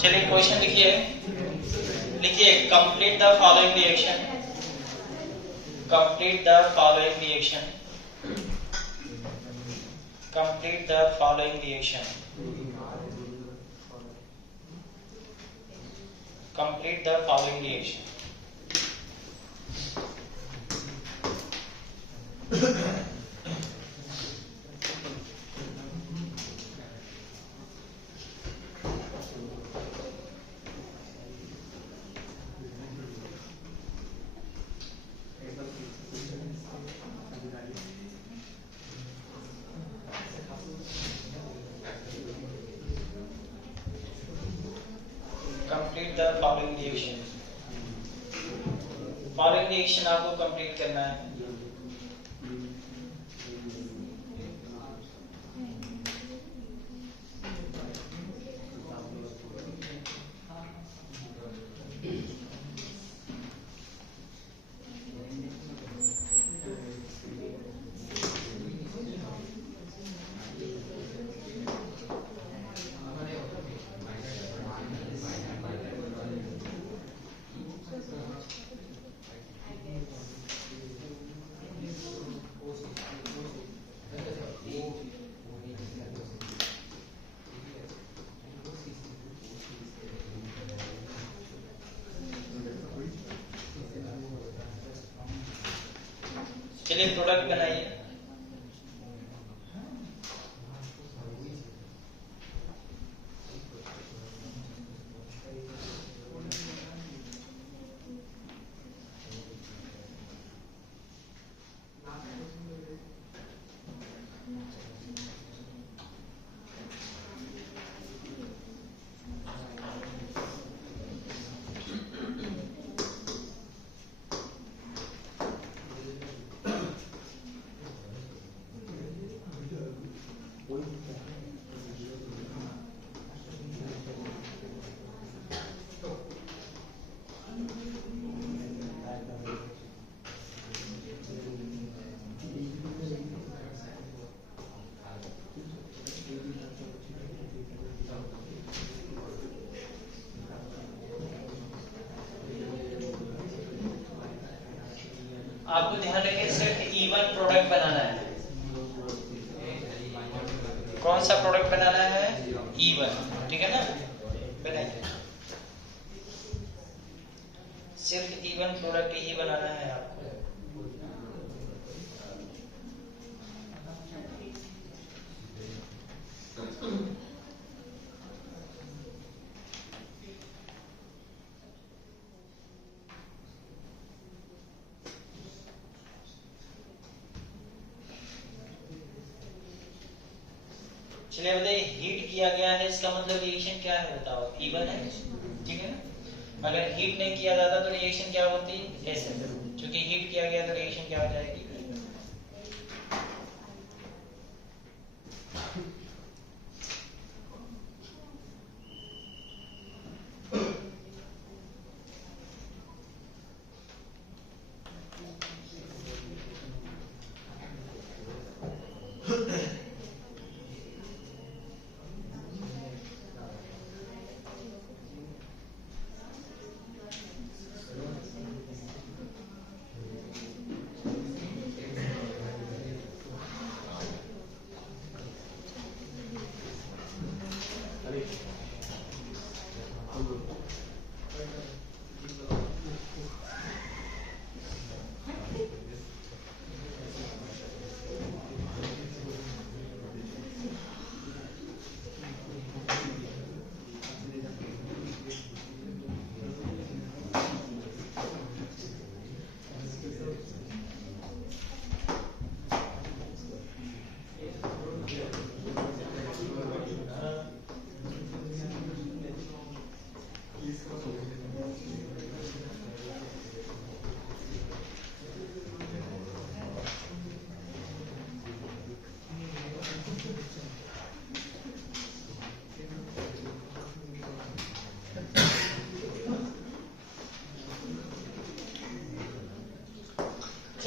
चलिए क्वेश्चन लिखिए, complete the following reaction, complete the following reaction, complete the following reaction, complete the following reaction. Complete the following reaction. Following reaction आपको complete करना है। चलिए product बनाइए। आपको ध्यान रखिए सिर्फ इवन प्रोडक्ट बनाना है। कौन सा प्रोडक्ट बनाना है? इवन, ठीक है ना? बनाइए, सिर्फ इवन प्रोडक्ट ही बनाना है आपको। चलिए बताइए, हीट किया गया है, इसका मतलब रिएक्शन क्या है बताओ? इवन है, ठीक है ना? अगर हीट नहीं किया जाता तो रिएक्शन क्या होती? ऐसे, क्योंकि हीट किया गया तो रिएक्शन क्या हो जाएगी?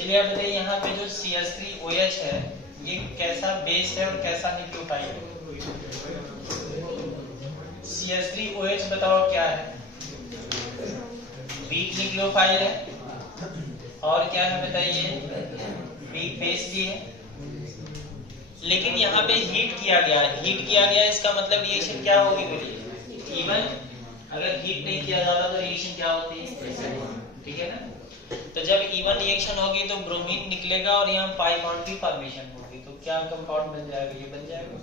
चलिए आप बताइए यहाँ पे जो CH3OH है ये कैसा बेस है और कैसा न्यूक्लियोफाइल है? CH3OH बताओ क्या है? वीक न्यूक्लियोफाइल है और क्या है बताइए? वीक बेस भी है। लेकिन यहाँ पे हीट किया गया इसका मतलब रिएक्शन क्या होगी मेरी? इवन। अगर हीट नहीं किया जाता तो रिएक्शन क्या होती है? ठीक है ना। तो जब इवन रिएक्शन होगी तो ब्रोमीन निकलेगा और यहाँ पाई बॉन्ड की फॉर्मेशन होगी, तो क्या कंपाउंड बन जाएगा? ये बन जाएगा।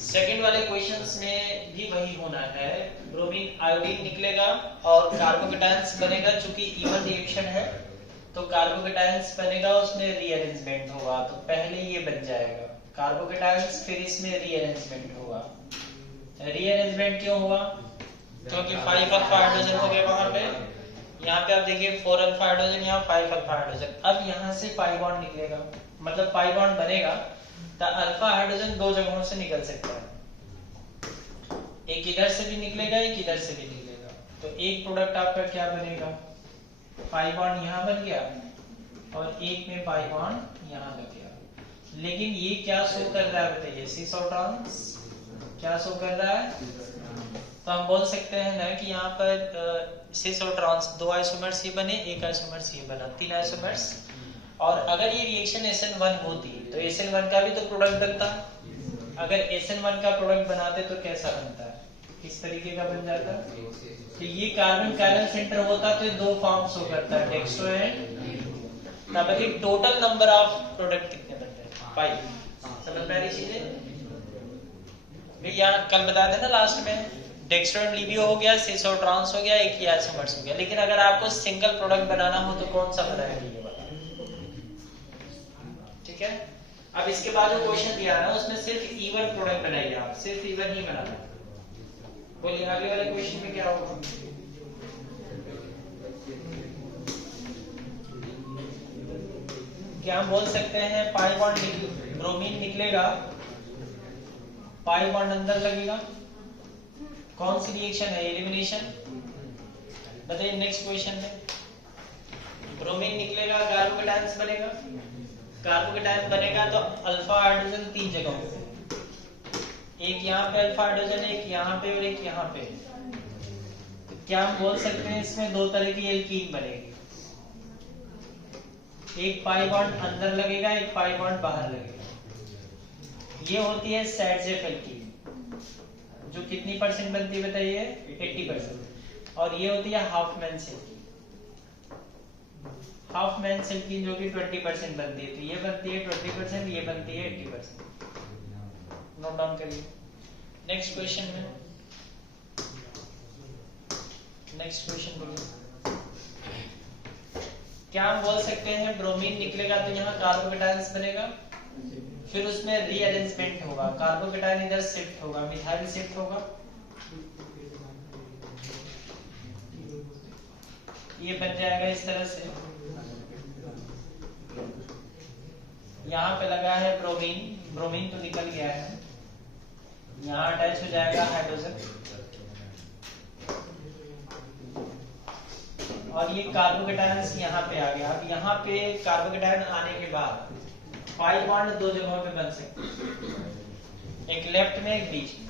सेकंड वाले क्वेश्चंस में भी वही होना है। ब्रोमीन आयोडीन निकलेगा और कार्बोकेटायंस बनेगा। चूंकि इवन रिएक्शन है तो कार्बोकेटायंस बनेगा, उसमें रीअरेंजमेंट होगा, तो पहले ये बन जाएगा कार्बोकेटायंस, फिर इसमें रीअरेंजमेंट होगा। रीअरेंजमेंट क्यों हुआ? क्योंकि 5 अल्फा हाइड्रोजन हो गए वहां पे। यहाँ पे आप देखिए 4 अल्फा हाइड्रोजन, यहाँ 5 अल्फा हाइड्रोजन। अब यहाँ से पाई बॉन्ड निकलेगा, मतलब पाई बॉन्ड बनेगा तो अल्फा हाइड्रोजन दो जगहों से निकल सकता है। एक इधर से भी निकलेगा, एक इधर से भी निकलेगा। तो एक प्रोडक्ट आपका क्या बनेगा? पाई बॉन्ड यहाँ बन गया और एक में पाई बॉन्ड यहाँ लग गया। लेकिन ये क्या शो कर रहा है बताइए? सिस और ट्रांस क्या शो कर रहा है? तो हम बोल सकते हैं ना कि यहाँ पर सिस और ट्रांस, 2 आइसोमर्स ये बने, एक आइसोमर्स ये बना, 3 आइसोमर्स। और अगर ये रिएक्शन SN1 होती तो SN1 का भी तो प्रोडक्ट बनता। अगर SN1 का प्रोडक्ट बनाते तो कैसा बनता है? किस तरीके का बन जाता? तो ये कार्बन कैरल सेंटर होता तो 2 फॉर्म शो करता है, डेक्स्ट्रो एंड। तब टोटल नंबर ऑफ प्रोडक्ट कितने बनते हैं? 5। समझ में आ रही चीजें? यहाँ कल बताया था ना लास्ट में, डेक्स्ट्रो एंड लिवियो हो गया, सिस और ट्रांस हो गया, एक ही आइसोमर्स हो गया। लेकिन अगर आपको सिंगल प्रोडक्ट बनाना हो तो कौन सा बनाएगा ये वाला? ठीक है। अब इसके बाद जो क्वेश्चन दिया है ना उसमें सिर्फ इवन प्रोडक्ट बनाइए, आप सिर्फ इवन ही बनाना। बोलिए आगे वाले क्वेश्चन में क्या होगा? क्या हम बोल सकते हैं पाई बॉन्ड ब्रोमीन निकलेगा, पाई बॉन्ड अंदर लगेगा, कौन सी रिएक्शन है? एलिमिनेशन। बताइए नेक्स्ट क्वेश्चन में ब्रोमीन निकलेगा, कार्बोकेटायंस बनेगा, कार्बोकेटायन बनेगा तो अल्फा हाइड्रोजन 3 जगहों पे, एक यहाँ पे अल्फा हाइड्रोजन, एक यहाँ पे और एक यहाँ पे। तो क्या हम बोल सकते हैं इसमें 2 तरह की एल्कीन बनेगी, एक पाई बॉन्ड अंदर लगेगा, एक पाई बॉन्ड बाहर लगेगा। ये होती है सैडजेफ एल्कीन, जो कितनी परसेंट बनती है बताइए? 80%। और ये होती है हाफमैन एल्कीन, हाफमैन एल्कीन जो कि 20% बनती है। तो ये बनती है 20%, ये बनती है 80%। नोट डाउन करिए। नेक्स्ट क्वेश्चन में, नेक्स्ट क्वेश्चन बोलिए। क्या हम बोल सकते हैं ब्रोमीन निकलेगा तो यहाँ कार्बोकेटायंस बनेगा, फिर उसमें रीअरेंजमेंट होगा, कार्बोकेटायन इधर शिफ्ट होगा, मिथाइल शिफ्ट होगा। ये बन जाएगा इस तरह से। यहाँ पे लगा है ब्रोमीन, ब्रोमीन तो निकल गया है, यहाँ अटैच हो जाएगा हाइड्रोजन और ये कार्बोकेटायंस यहाँ पे आ गया। अब यहाँ पे कार्बोकेटायन आने के बाद पाई बॉन्ड 2 जगहों पे बन सकते हैं, एक लेफ्ट में एक बीच में।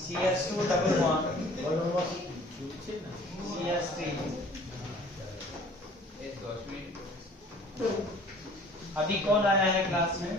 CH2 double bond CH3। अभी कौन आया है क्लास में?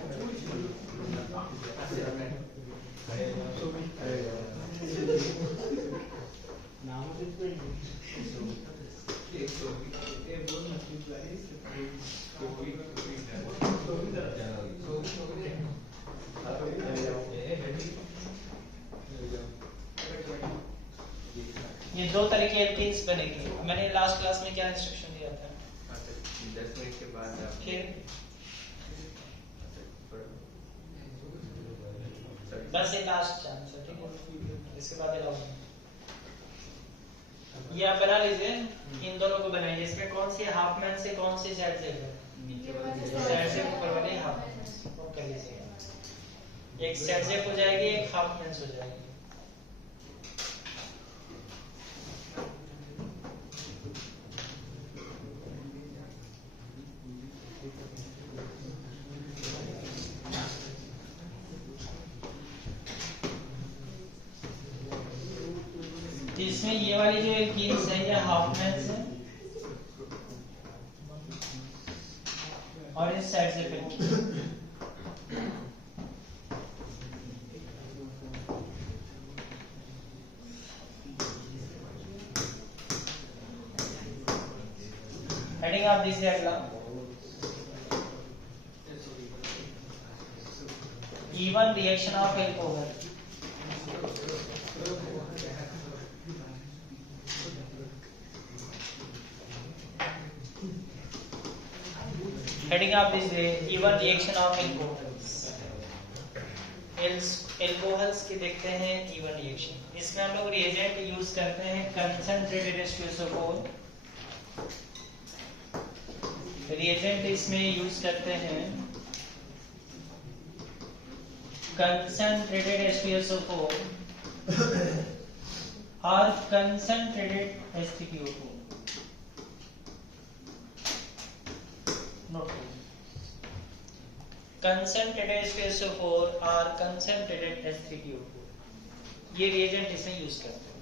ये 2 तरह की एल्कीन्स बनेगी। मैंने लास्ट क्लास में क्या इंस्ट्रक्शन दिया था? 10 मिनट के बाद फिर बस ये लास्ट चांस है, ठीक है? इसके बाद अलाउ नहीं। ये आप बना लीजिए, इन दोनों को बनाइए। इसमें कौन सी हाफमैन से कौन सी सैडजेफ है? सैडजेफ ऊपर वाली हाफमैन कर लीजिएगा। एक सैडजेफ हो जाएगी, एक हाफमैन हो जाएगी। इसमें ये वाली जो एल्कीन्स है ये हाफमैन्स है और इस साइड से फिर हेडिंग आप दीजिए अगला even reaction of alcohol. Heading up this way, even reaction of alcohols. Alcohols की देखते हैं even reaction. इसमें हम लोग reagent यूज करते हैं concentrated H2SO4. reagent इसमें यूज करते हैं concentrated H2SO4 or concentrated H3PO4. Note concentrated H2SO4 or concentrated H3PO4. ये reagent इसमें यूज करते हैं.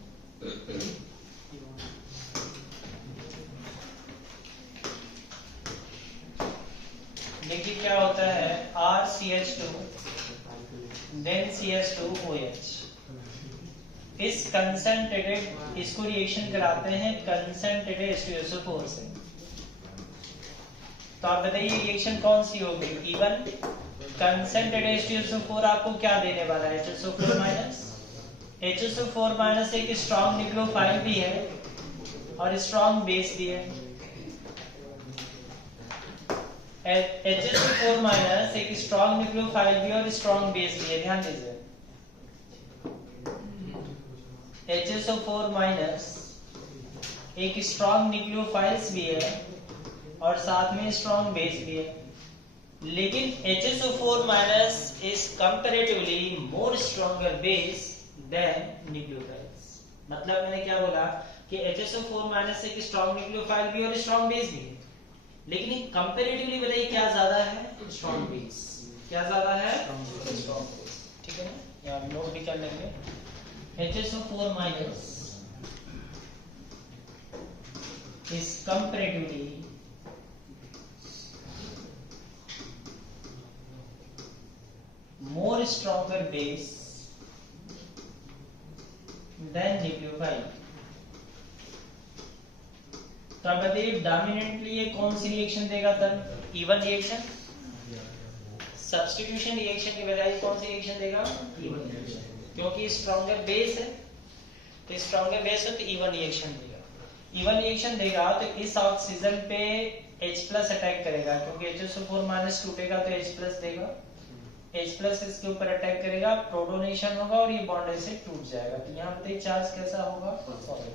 देखिए क्या होता है RCH2 then CH2OH. इस कंसंट्रेटेड इसको रिएक्शन कराते हैं कंसंट्रेटेड H2SO4 से. तो आप बताइए रिएक्शन कौन सी होगी? इवन कंसंट्रेटेड H2SO4 आपको क्या देने वाला है? HSO4 minus. HSO4 माइनस एक स्ट्रॉन्ग न्यूक्लियोफाइल भी है और स्ट्रॉन्ग बेस भी है. HSO4 माइनस एक स्ट्रॉन्ग न्यूक्लियोफाइल भी और स्ट्रॉन्ग बेस भी है. ध्यान दीजिए HSO4 माइनस एक स्ट्रॉन्ग न्यूक्लियोफाइल्स भी है और साथ में स्ट्रॉन्ग बेस भी है. लेकिन HSO4 minus is comparatively more stronger base than nucleophiles. मतलब मैंने क्या बोला कि HSO4 माइनस एक स्ट्रॉन्ग न्यूक्लियोफाइल भी और स्ट्रॉन्ग बेस भी है. लेकिन कंपैरेटिवली बताइए क्या ज्यादा है? Strong base. क्या ज्यादा है? Strong base. ठीक है ना, यहाँ नोट भी कर लेंगे. HSO4 minus is comparatively more stronger base than nucleophile. तो अब बताइए डोमिनेंटली ये कौन सी रिएक्शन देगा? तब इवन रिएक्शन. सब्स्टिट्यूशन रिएक्शन के बजाय कौन सी रिएक्शन देगा? E one reaction. क्योंकि स्ट्रॉन्गर बेस है तो स्ट्रॉन्गर बेस है तो इवन रिएक्शन देगा. इवन रिएक्शन देगा तो इस ऑक्सीजन पे H+ अटैक करेगा क्योंकि HSO4 माइनस टूटेगा तो H+ देगा. H+ इसके ऊपर अटैक करेगा, प्रोटोनेशन होगा और ये बॉन्ड ऐसे टूट जाएगा. तो यहाँ बताइए चार्ज कैसा होगा? पॉजिटिव.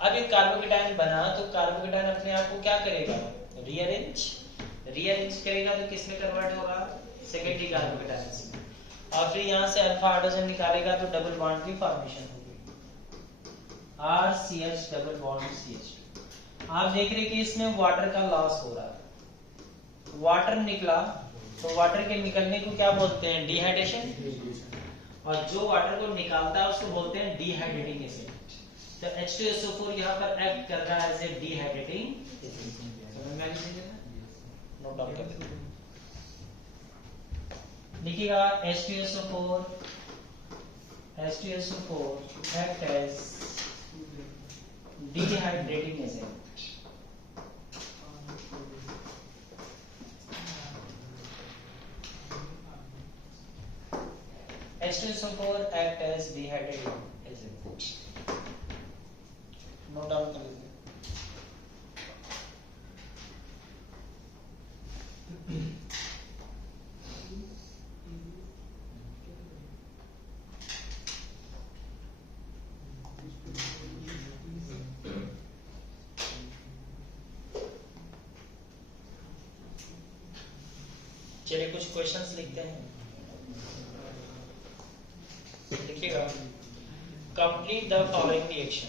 अब एक कार्बोकेटायन बना तो कार्बोकेटायन अपने आप को क्या करेगा? रीअरेंज करेगा. तो किस में कन्वर्ट होगा? सेकेंडरी कार्बोकेटायन में. और फिर यहाँ से अल्फा हाइड्रोजन निकालेगा तो डबल बॉन्ड की फॉर्मेशन होगी. RCH double bond CH2. आप देख रहे कि इसमें वाटर का लॉस हो रहा है. वाटर निकला तो वाटर के निकलने को क्या बोलते हैं? डिहाइड्रेशन. और जो वाटर को निकालता है उसको बोलते हैं डिहाइड्रेटिंग एजेंट. तो H2SO4 यहाँ पर एक्ट कर रहा है as a dehydrating agent. Note down कर लिखिएगा H2SO4 act as dehydrating agent. H2SO4 act as dehydrating agent. Note down कर लीजिए. चलिए कुछ क्वेश्चंस लिखते हैं. लिखिएगा complete the following reaction.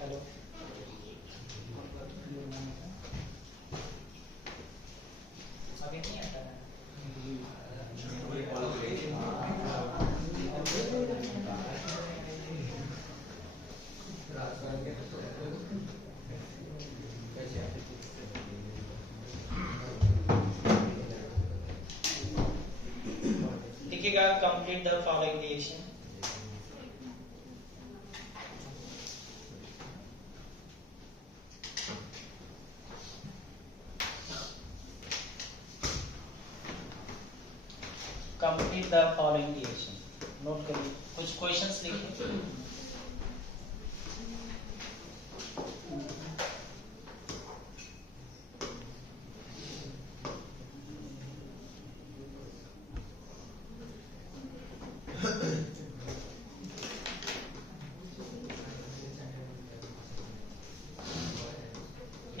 Hello अभी नहीं आता है. लिखिएगा complete the following reaction. Complete the following reaction note करिए, कुछ क्वेश्चंस लिखिए।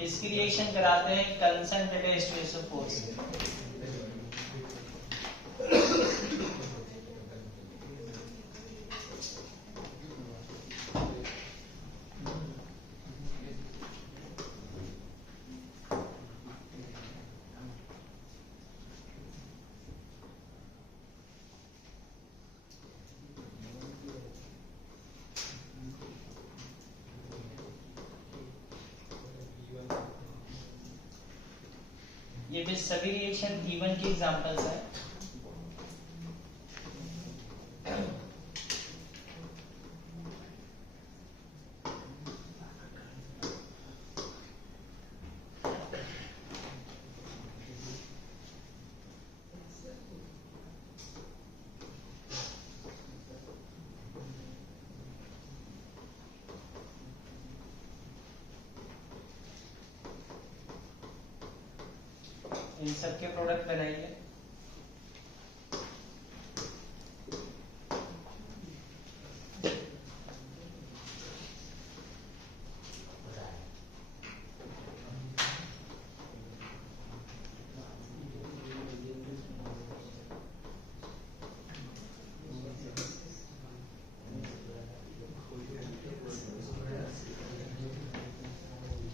इसकी रिएक्शन कराते हैं कंसंट्रेटेड स्ट्रेस ऑफ फोर्स। ये भी सभी रिएक्शन E1 की एग्जांपल्स हैं। इन सबके प्रोडक्ट बनाइए।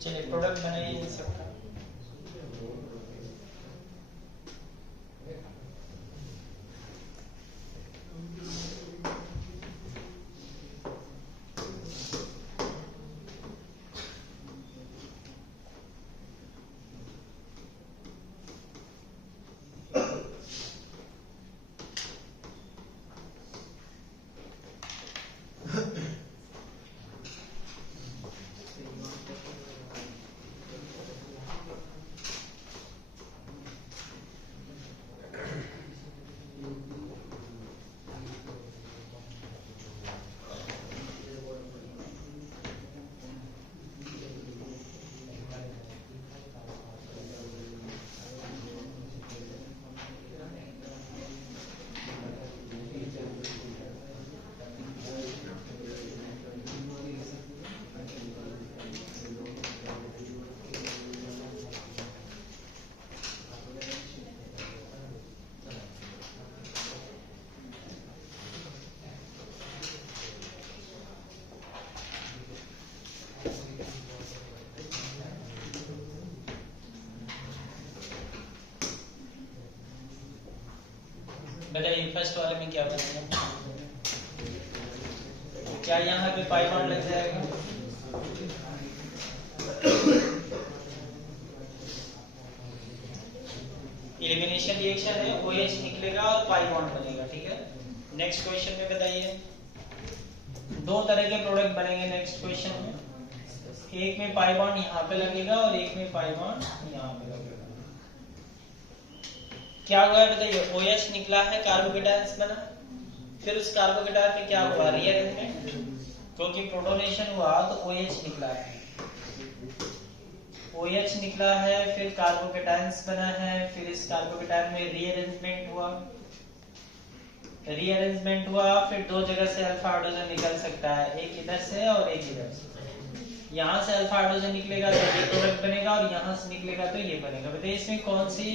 चलिए प्रोडक्ट बनाइए इन सबका। बताइए फर्स्ट वाले में क्या बनेगा? क्या यहाँ पे पाई बॉन्ड लग जाएगा? एलिमिनेशन रिएक्शन है, OH निकलेगा और पाई बॉन्ड बनेगा। ठीक है, नेक्स्ट क्वेश्चन में बताइए। दो तरह के प्रोडक्ट बनेंगे नेक्स्ट क्वेश्चन में। एक में पाई बॉन्ड यहाँ पे लगेगा और एक में पाई बॉन्ड यहाँ पे लगेगा। क्या हुआ है बताइए? OH निकला है, कार्बोकेटायंस बना, फिर उस कार्बोकेटायन पे क्या हुआ? रीअरेंजमेंट, क्योंकि प्रोटोनेशन हुआ तो OH निकला है। OH निकला है, फिर कार्बोकेटायंस बना है, फिर इस कार्बोकेटायन में रीअरेंजमेंट हुआ। रीअरेंजमेंट हुआ, फिर दो जगह से अल्फा हाइड्रोजन निकल सकता है, एक इधर से और एक इधर से। यहाँ से अल्फा हाइड्रोजन निकलेगा तो ये प्रोडक्ट बनेगा और यहाँ से निकलेगा तो ये बनेगा। बताइए इसमें कौन सी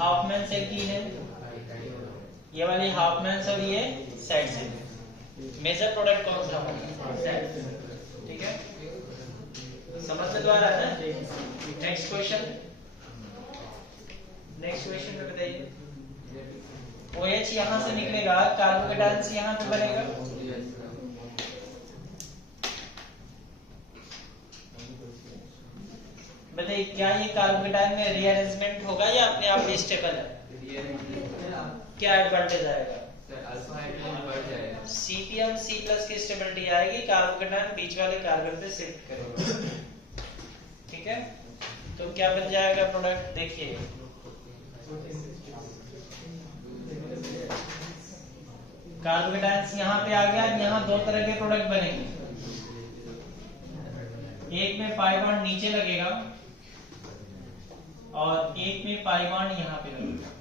हाफमैन सेल की है? ये वाली हाफमैन और ये साइड सेल। मेजर प्रोडक्ट कौन सा होगा? ठीक है, समझ में तो आ रहा है। नेक्स्ट क्वेश्चन, नेक्स्ट क्वेश्चन में बताइए। OH यहाँ से निकलेगा, कार्बोकेटायंस यहाँ पे बनेगा। बताइए क्या ये कार्बोकेटायन में रीअरेंजमेंट होगा या अपने आप स्टेबल है? क्या एडवांटेज आएगा? अल्फा हाइड्रोजन बढ़ जाएगा। CPM C+ की स्टेबिलिटी आएगी, कार्बोकेटायन बीच वाले कार्बन पे शिफ्ट करेगा। ठीक है, तो क्या बन जाएगा प्रोडक्ट, देखिए कार्बोकेटायन यहाँ पे आ गया। यहाँ दो तरह के प्रोडक्ट बनेंगे, एक में पाई बॉन्ड नीचे लगेगा और एक में पाई बॉन्ड यहाँ पे लगेगा।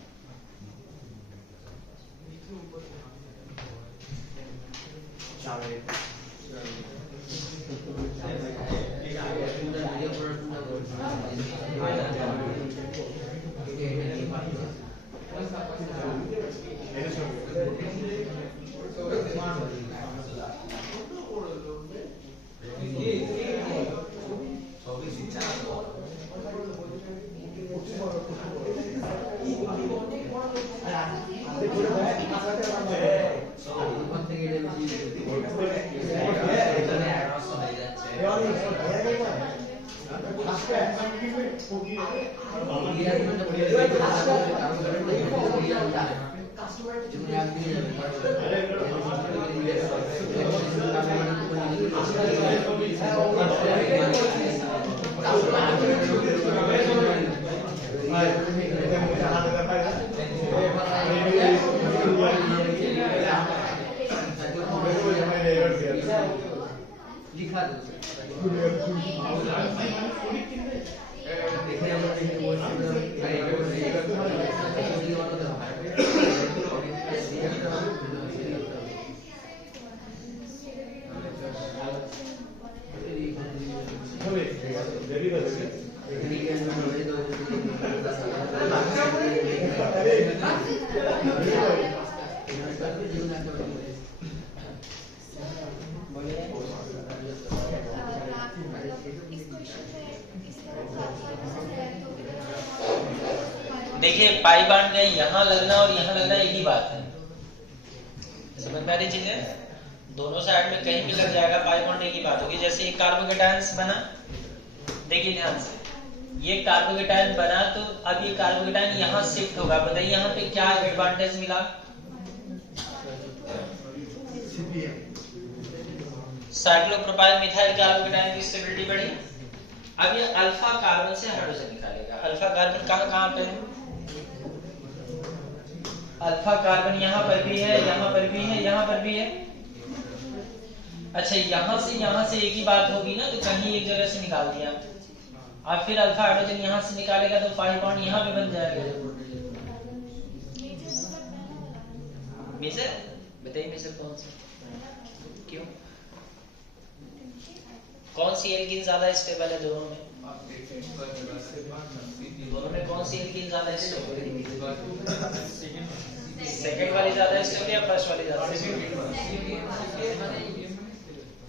देखिए पाई बॉन्ड में यहाँ लगना और यहाँ लगना एक ही बात है, समझ में आ रही चीजें? दोनों साइड में कहीं भी लग जाएगा पाई बॉन्ड, एक ही बात होगी। जैसे एक कार्बोकेटायन बना, देखिए ध्यान से, ये कार्बोकेटायन बना तो अब ये कार्बोकेटायन यहाँ शिफ्ट होगा। बताइए यहाँ पे क्या एडवांटेज मिला? साइक्लोप्रोपाइल मिथाइल कार्बोकेटायन की स्टेबिलिटी बढ़ी। अब ये अल्फा कार्बन से हाइड्रोजन निकालेगा। अल्फा कार्बन कहाँ पे है? अल्फा कार्बन यहाँ पर भी है, यहाँ पर भी है, यहाँ पर भी है। अच्छा, यहाँ से एक ही बात होगी ना, तो कहीं एक जगह से निकाल दिया। अब फिर अल्फा हाइड्रोजन यहाँ से निकालेगा तो पाई बॉन्ड यहाँ पे बन जाएगा। मेजर बताइए, मेजर कौन सा, क्यों, कौन सी एल्कीन ज्यादा स्टेबल है दोनों में? दोनों में कौन सी एल्कीन ज्यादा स्टेबल है? सेकंड वाली ज्यादा स्टेबल या फर्स्ट वाली ज्यादा स्टेबल?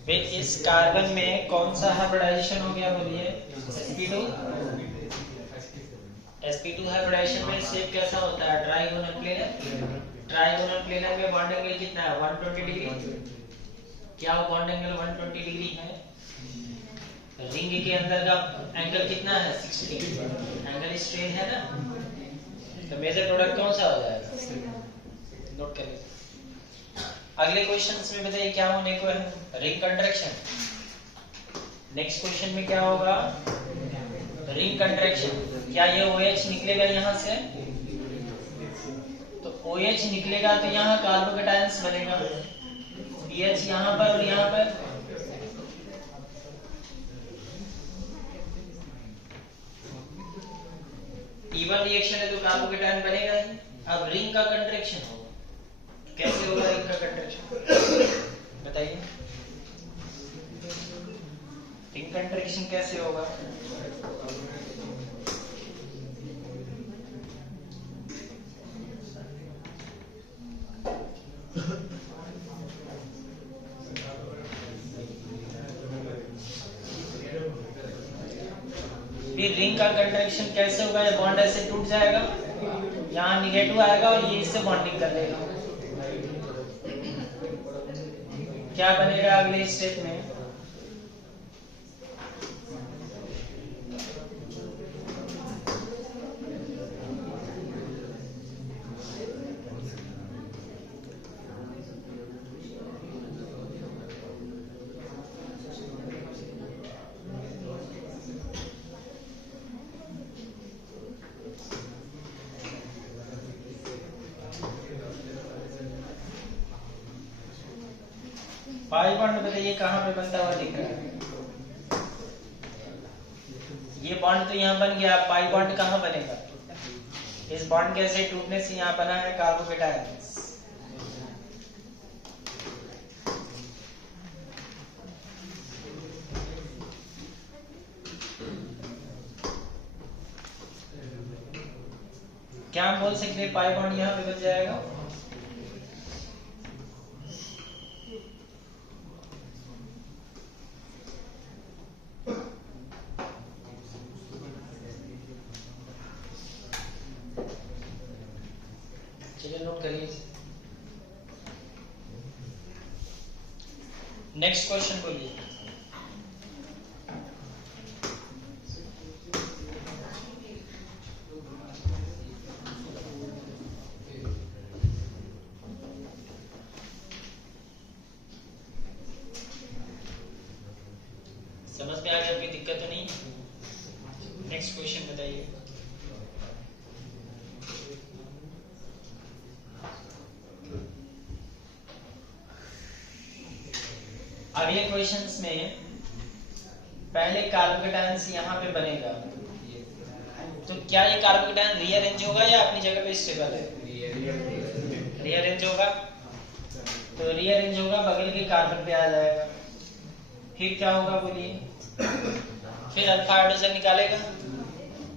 फिर इस कार्बन में कौन सा हाइब्रिडाइजेशन हो गया बोलिए? sp2। sp2 हाइब्रिडाइजेशन में शेप कैसा होता है? Trigonal planar. ट्राइगोनल प्लेनर में बॉन्ड एंगल कितना है? 120 डिग्री। क्या वो बॉन्ड एंगल 120 डिग्री है? रिंग के अंदर का एंगल कितना है? 60। एंगल स्ट्रेन है ना, तो मेजर प्रोडक्ट कौन सा हो जाएगा? नोट कर लीजिए। अगले क्वेश्चंस में बताइए क्या होने को है? Ring contraction. नेक्स्ट क्वेश्चन में क्या होगा? Ring contraction. क्या ये OH निकलेगा यहाँ से? तो OH निकलेगा तो यहाँ कार्बोकेटायंस बनेगा, BH यहाँ पर और यहाँ पर। इवन रिएक्शन है तो कार्बोकेटायन बनेगा ही। अब रिंग का कंट्रैक्शन होगा, कैसे होगा रिंग का कंट्रैक्शन बताइए? रिंग कंट्रैक्शन कैसे होगा? फिर रिंग का कंट्रैक्शन कैसे होगा? ये बॉन्ड ऐसे टूट जाएगा, यहाँ निगेटिव आएगा और ये इससे बॉन्डिंग कर लेगा। क्या बनेगा अगले स्टेप में? पाई बॉन्ड बताइए कहाँ पे बनता हुआ दिख रहा है? ये बॉन्ड तो यहाँ बन गया, पाई बॉन्ड कहाँ बनेगा? इस बॉन्ड के ऐसे टूटने से यहाँ बना है कार्बोकेटायन। क्या हम बोल सकते हैं पाई बॉन्ड यहाँ पे बन जाएगा? चलिए नोट करिए। नेक्स्ट क्वेश्चन बोलिए। समझ में आ गया? कोई दिक्कत तो नहीं? नेक्स्ट क्वेश्चन बताइए। अब ये क्वेश्चंस में पहले कार्बोकेटायन यहाँ पे बनेगा, तो क्या ये कार्बोकेटायन रीअरेंज होगा या अपनी जगह पे स्टेबल है? रीअरेंज होगा। तो रीअरेंज होगा, बगल के कार्बन पे आ जाएगा। फिर क्या होगा बोलिए? फिर अल्फा हाइड्रोजन निकालेगा।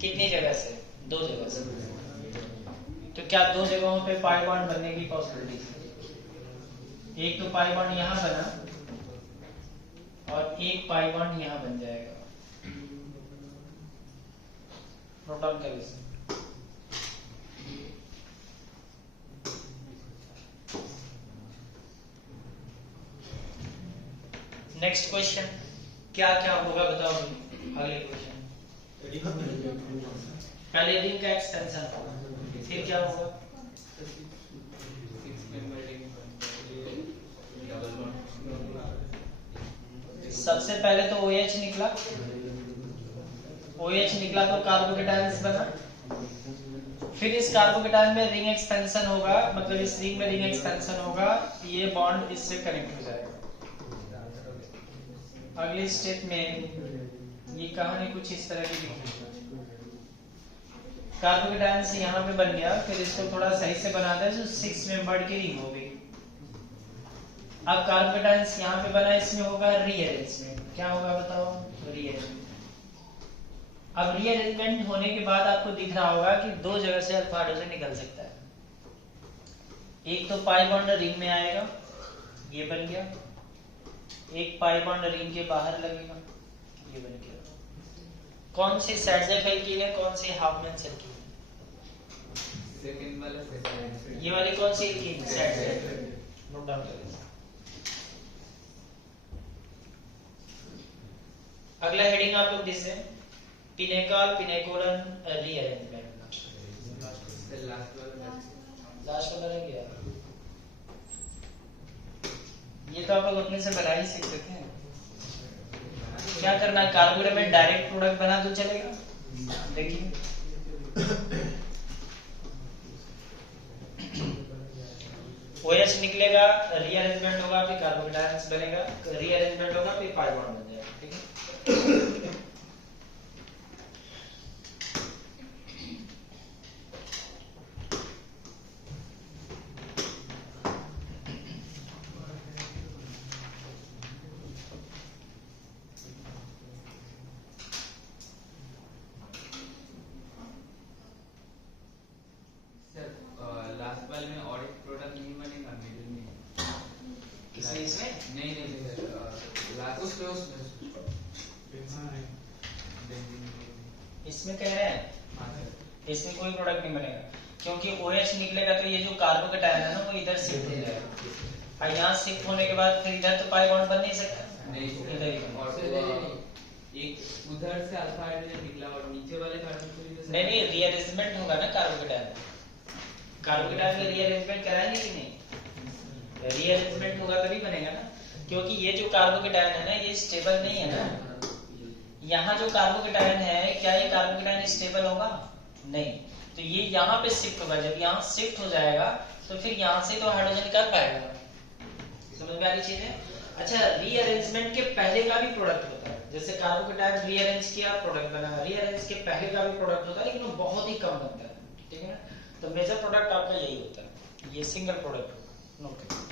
कितनी जगह से? 2 जगह से। तो क्या 2 जगहों पे पाई बॉन्ड बनने की पॉसिबिलिटी है? एक तो पाई बॉन्ड यहाँ बना और एक पाई बॉन्ड यहाँ बन जाएगा। नोट डाउन कर लीजिए। नेक्स्ट क्वेश्चन क्या क्या होगा बताओ? अगले क्वेश्चन पहले रिंग का एक्सटेंशन होगा, फिर क्या होगा? सबसे पहले तो OH निकला, OH निकला तो कार्बोकेटायन बना। फिर इस कार्बोकेटायन में रिंग एक्सपेंशन होगा, मतलब इस रिंग में रिंग एक्सपेंशन होगा, ये बॉन्ड इससे कनेक्ट हो जाएगा। अगले स्टेप में ये कहानी कुछ इस तरह की दिखेगी। कार्बोकेटायन से यहाँ पे बन गया, फिर इसको थोड़ा सही से बना दे तो 6 मेंबर्ड की रिंग हो गई। अब कार्बोकेटायन यहाँ पे बना, इसमें होगा रीअरेंजमेंट। क्या होगा बताओ? रीअरेंजमेंट। अब रीअरेंजमेंट होने के बाद आपको दिख रहा होगा कि 2 जगह से अल्फा हाइड्रोजन निकल सकता है। एक तो पाई बॉन्ड रिंग में आएगा, ये बन गया। एक पाई बॉन्ड रिंग के बाहर लगेगा, ये बन गया। कौन सी सैडजेक एल्कीन है, कौन सी हाफमैन एल्कीन है? सेकंड वाला। ये वाली कौन सी एल्कीन है? सैडजेक। नोट डाउन कर लीजिए। अगला हेडिंग आप लोग दिस है पिनेकॉल पिनेकोलन रीअरेंजमेंट। लास्ट वाला रह गया। ये तो आप लोग अपने से बना ही सीख सकते हैं। क्या करना है? कार्बोकेटायन में डायरेक्ट प्रोडक्ट बना तो चलेगा। देखिए OH निकलेगा, रीअरेंजमेंट होगा, फिर कार्बोकेटायन बनेगा, रीअरेंजमेंट होगा, फिर पाई बॉन्ड बन जाएगा। ठीक है। लास्ट वाले में और एक प्रोडक्ट नहीं बनेगा मिडिल में? किसने इसमें? नहीं लास्ट इसमें कह रहे हैं इसमें कोई प्रोडक्ट नहीं बनेगा, क्योंकि OH निकलेगा तो ये जो कार्बोकेटायन है ना वो इधर शिफ्ट हो जाएगा, और यहाँ शिफ्ट होने के बाद फिर इधर तो पाई बॉन्ड बन नहीं सकता। नहीं इधर ही बनेगा। और एक उधर से अल्फा हाइड्रोजन निकला और नीचे वाले कार्बन को इधर से नहीं रीअरेंजमेंट होगा ना कार्बोकेटायन में रीअरेंजमेंट कराएंगे कि नहीं? रीअरेंजमेंट होगा तभी बनेगा ना, क्योंकि ये जो कार्बोकेटायन है ना ये स्टेबल नहीं है ना। यहाँ जो कार्बोकेटायन है, क्या ये कार्बोकेटायन स्टेबल होगा? नहीं। तो ये यहाँ पे शिफ्ट होगा, जब यहाँ शिफ्ट हो जाएगा तो फिर यहाँ से तो हाइड्रोजन निकाल पाएगा। समझ में आ रही चीज है? अच्छा, रीअरेंजमेंट के पहले का भी प्रोडक्ट होता है, जैसे कार्बोकेटायन रीअरेंज किया प्रोडक्ट बना, रीअरेंज के पहले का भी प्रोडक्ट होता है, लेकिन वो बहुत ही कम बनता है, ठीक है ना। तो मेजर प्रोडक्ट आपका यही होता है, ये सिंगल प्रोडक्ट होगा, नोट करिए।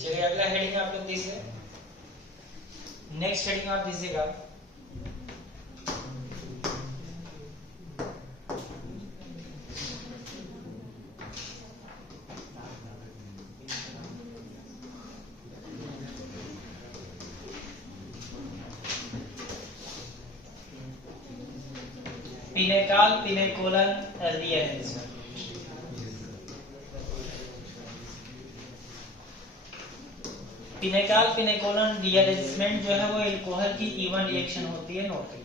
चलिए अगला हेडिंग आप लोग दीजिए, नेक्स्ट हेडिंग आप दीजिएगा, पिनेकाल पिनेकोलन रीअरेंजमेंट। पिनेकाल पिनेकोलन रीअरेंजमेंट जो है वो एल्कोहल की इवन रिएक्शन होती है, नोट करिए।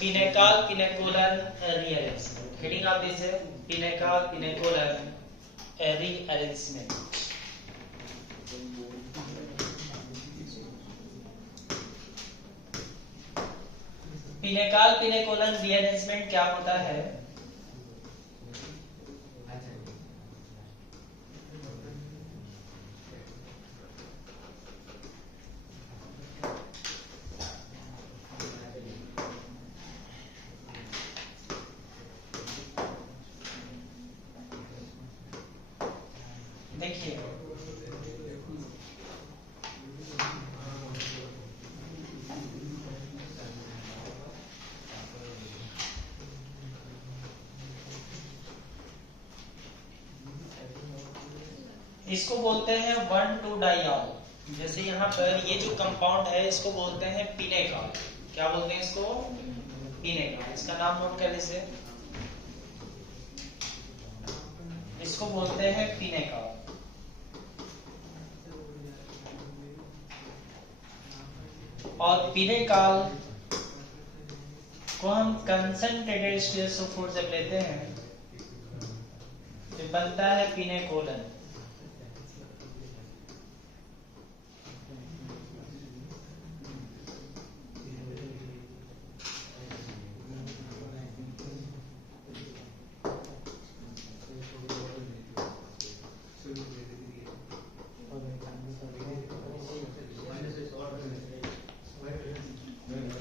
पिनेकाल पिनेकोलन रीअरेंजमेंट, हेडिंग आप दीजिए पिनेकाल पिनेकोलन रीअरेंजमेंट। पिनेकाल पिनेकोलन रीअरेंजमेंट क्या होता है? देखिए इसको बोलते हैं 1,2-डाइऑल। जैसे यहाँ पर ये जो कंपाउंड है इसको बोलते हैं पिनेकाल। क्या बोलते हैं इसको? पिनेकाल। इसका नाम नोट कर लीजिए, इसको बोलते हैं पिनेकाल। और पिनेकाल को हम कंसंट्रेटेड स्टीरियोसोफोर जब लेते हैं तो बनता है पिनेकोलन।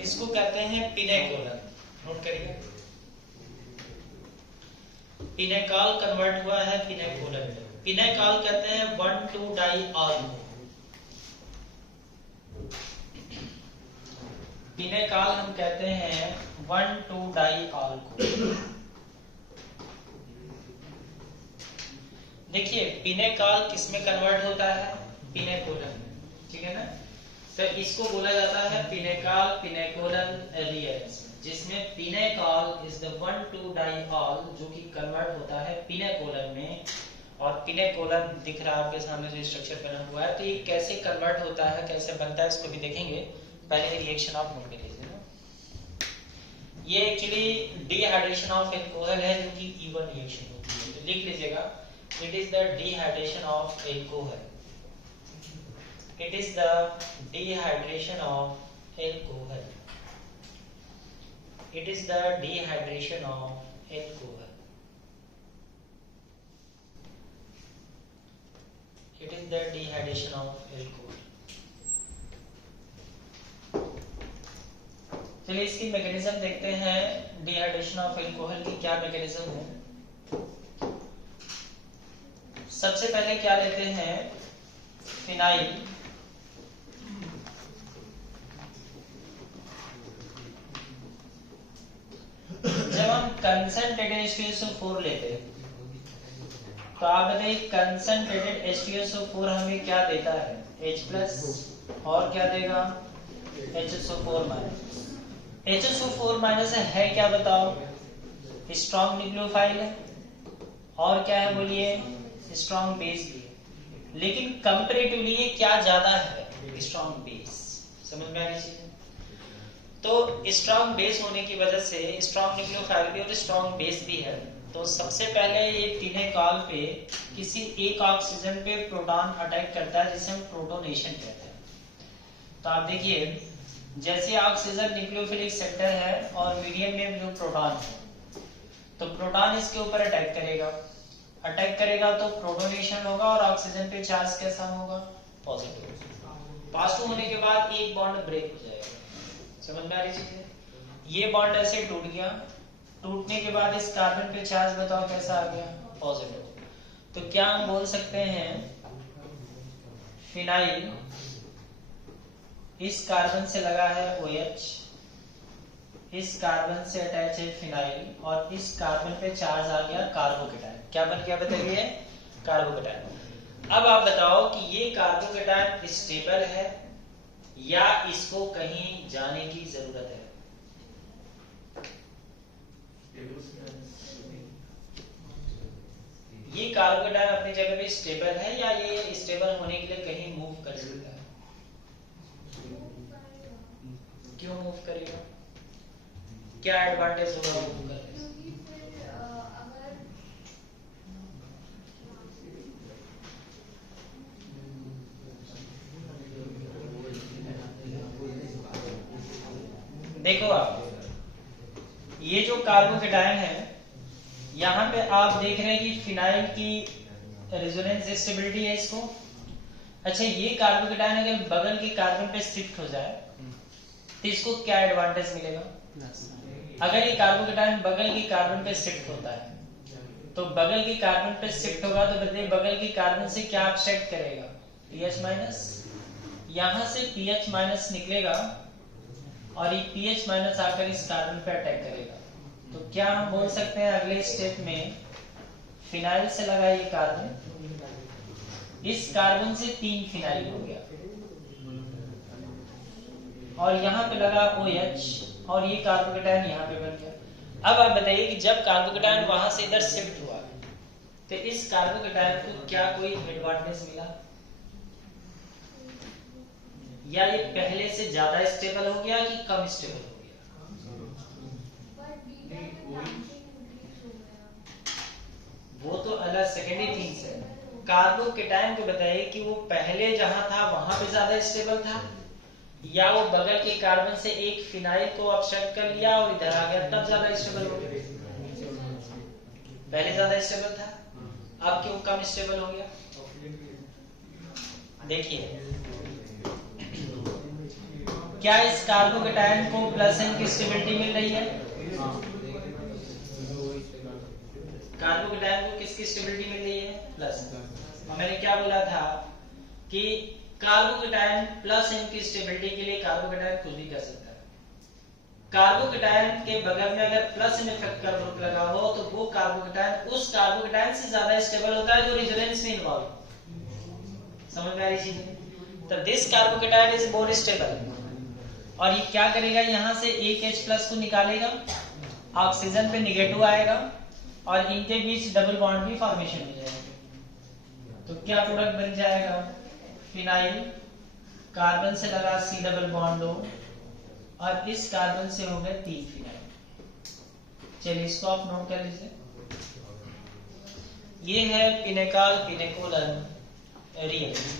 इसको कहते हैं पिनेकोलन, नोट करिए। पिनेकाल कन्वर्ट हुआ है पिनेकोलन में। पिनेकाल कहते हैं 1,2-डाइऑल। पिनेकाल हम कहते हैं 1,2-डाइऑल को। देखिए पिनेकाल किस में कन्वर्ट होता है? पिनेकोलन में, ठीक है ना। तो इसको बोला जाता है पिनेकाल पिनेकोलन रीअरेंजमेंट, जिसमें पिनेकाल इज द 1,2-डाइऑल जो कि कन्वर्ट होता है पिनेकोलन में। और पिनेकोलन दिख रहा है आपके सामने जो स्ट्रक्चर बना हुआ है, तो ये कैसे कन्वर्ट होता है, कैसे बनता है, इसको भी देखेंगे। पहले रिएक्शन आप नोट कर लीजिए ना। ये एक्चुअली डिहाइड्रेशन ऑफ एल्कोहल है जो कि इवन रिएक्शन होती है, तो लिख लीजिएगा, it is the dehydration of alcohol. It is the dehydration of alcohol. It is the dehydration of alcohol. It is the dehydration of alcohol. चलिए इसकी मैकेनिज्म देखते हैं। डिहाइड्रेशन ऑफ एल्कोहल की क्या मैकेनिज्म है? सबसे पहले क्या लेते हैं? फिनाइल। जब हम कंसंट्रेटेड H2SO4 लेते हैं तो आप बताइए कंसंट्रेटेड H2SO4 हमें क्या देता है? H+ और क्या देगा? HSO4-। HSO4- है क्या बताओ? स्ट्रॉन्ग न्यूक्लियोफाइल है और क्या है बोलिए? स्ट्रॉन्ग बेस भी है। लेकिन कंपैरेटिवली ये क्या ज्यादा है? Strong base. समझ में आ गई चीज? तो स्ट्रॉन्ग बेस होने की वजह से स्ट्रॉन्ग न्यूक्लियोफाइल भी और स्ट्रॉन्ग बेस भी है। तो सबसे पहले ये पिनेकॉल पे किसी एक ऑक्सीजन पे प्रोटॉन अटैक करता है जिसे हम प्रोटोनेशन कहते हैं। तो आप देखिए जैसे ऑक्सीजन न्यूक्लियोफिलिक सेक्टर है और मीडियम में जो प्रोटॉन है, तो प्रोटॉन इसके ऊपर अटैक करेगा तो प्रोटोनेशन होगा और ऑक्सीजन पे चार्ज कैसा होगा, पॉजिटिव। पॉजिटिव होने के बाद एक बॉन्ड ब्रेक हो जाएगा। समझ में आ रही चीज है? ये बॉन्ड ऐसे टूट गया, टूटने के बाद इस कार्बन पे चार्ज बताओ कैसा आ गया, पॉजिटिव। तो क्या हम बोल सकते हैं फिनाइल इस कार्बन से लगा है OH, इस कार्बन से अटैच है फिनाइल और इस कार्बन पे चार्ज आ गया कार्बोकेटायन। क्या बन गया बताइए, कार्बोकेटायन। अब आप बताओ कि ये कार्बोकेटायन स्टेबल है या इसको कहीं जाने की जरूरत है? ये कार्बोकेटायन अपनी जगह पे स्टेबल है या ये स्टेबल होने के लिए कहीं मूव कर सकता है? क्यों मूव करेगा, क्या एडवांटेज होगा मूव करने से? देखो आप ये जो कार्बोकेटायन है यहाँ पे आप देख रहे हैं कि फिनाइल की रेजोनेंस स्टेबिलिटी है इसको। अच्छा ये कार्बोकेटायन अगर बगल के कार्बन पे शिफ्ट हो जाए तो इसको क्या एडवांटेज मिलेगा? अगर ये कार्बोकेटायन बगल के कार्बन पे शिफ्ट होता है तो बगल के कार्बन पे शिफ्ट होगा तो बताइए बगल के कार्बन से क्या अब्स्ट्रैक्ट करेगा, पीएच माइनस। यहां से पीएच माइनस निकलेगा और ये पीएच माइनस आकर इस कार्बन पे अटैक करेगा। तो क्या हम बोल सकते हैं अगले स्टेप में फिनाइल से लगा ये कार्बन, इस कार्बन से 3 फिनाइल हो गया और यहाँ पे लगा OH और ये कार्बोकेटायन यहाँ पे बन गया। अब आप बताइए कि जब कार्बोकेटायन वहां से इधर शिफ्ट हुआ तो इस कार्बोकेटायन को क्या कोई एडवांटेज मिला या ये पहले से ज्यादा स्टेबल हो गया कि कम स्टेबल हो गया? वो तो अलग सेकेंडरी थिंग्स है। कार्बोकेटायन को बताइए कि वो पहले जहां था वहां पे ज्यादा स्टेबल था या वो बगल के कार्बन से एक फिनाइल को ऑब्स्ट्रैक्ट कर लिया और इधर आ गया तब ज्यादा स्टेबल हो गया? पहले ज्यादा स्टेबल था, अब क्यों कम स्टेबल हो गया? देखिए क्या इस कार्बोकेटायन को प्लस एन की स्टेबिलिटी मिल रही है? कार्बोकेटायन को किसकी स्टेबिलिटी मिल रही है? प्लस। मैंने क्या बोला था कि कार्बोकेटायन प्लस एन की स्टेबिलिटी के लिए कार्बोकेटायन कुछ भी कर सकता है। कार्बोकेटायन के बगल में अगर प्लस एन इफेक्ट का ग्रुप लगा हो तो वो कार्बोकेटायन उस कार्बोकेटायन से ज्यादा स्टेबल होता है जो रेजोनेंस में इन्वॉल्व। समझ में आ रही चीज? तो this carbocation is more stable और ये क्या करेगा, यहां से एक H प्लस को निकालेगा, ऑक्सीजन पे निगेटिव आएगा और इनके बीच डबल बॉन्ड की फॉर्मेशन हो जाएगी। तो क्या प्रोडक्ट बन जाएगा, फिनाइल कार्बन से लगा C डबल बॉन्ड O और इस कार्बन से हो गए 3 फिनाइल। चलिए इसको आप नोट कर लीजिए। ये है पिनेकॉल पिनेकोलन रिएक्शन।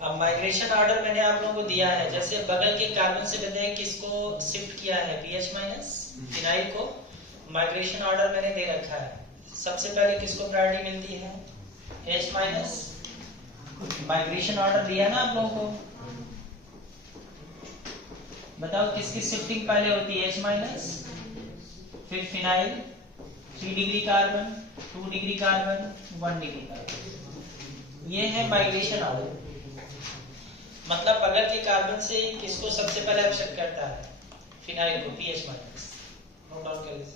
अब माइग्रेशन ऑर्डर मैंने आप लोगों को दिया है, जैसे बगल के कार्बन से बंदे किसको शिफ्ट किया है, पीएच माइनस फिनाइल को। माइग्रेशन ऑर्डर मैंने दे रखा है। सबसे पहले किसको प्रायोरिटी मिलती है, H माइनस। माइग्रेशन ऑर्डर दिया ना आप लोगों को, बताओ किसकी शिफ्टिंग पहले होती है, H माइनस, फिर phenyl 3 degree carbon, 2 degree carbon, 1 degree carbon. ये है माइग्रेशन ऑर्डर। मतलब बगल के कार्बन से किसको सबसे पहले अब्स्ट्रैक्ट करता है, फिनाइल को, पीएच माइनस। नोट डाउन कर लीजिए।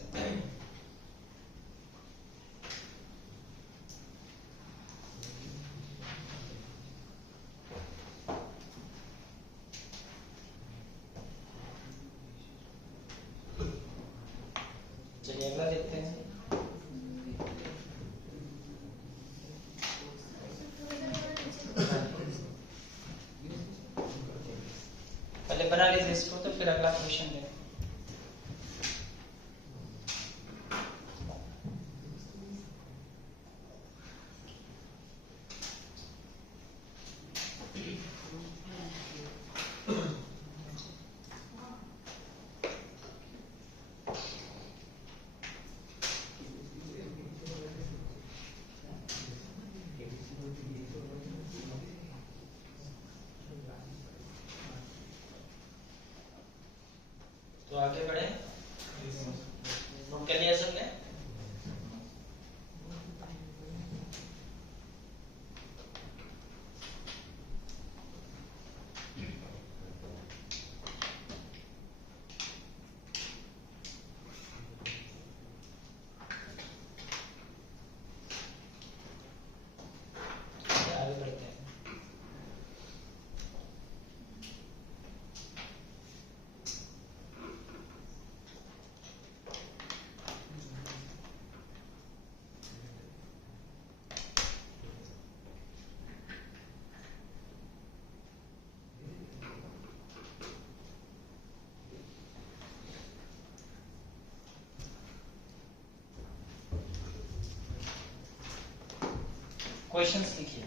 चलिए अगला देखते हैं। बना लीजिए इसको, तो फिर अगला क्वेश्चन दें। तो आगे बढ़े, नोट कर लिया सबने? आगे बढ़ते हैं। क्वेश्चंस लिखिए।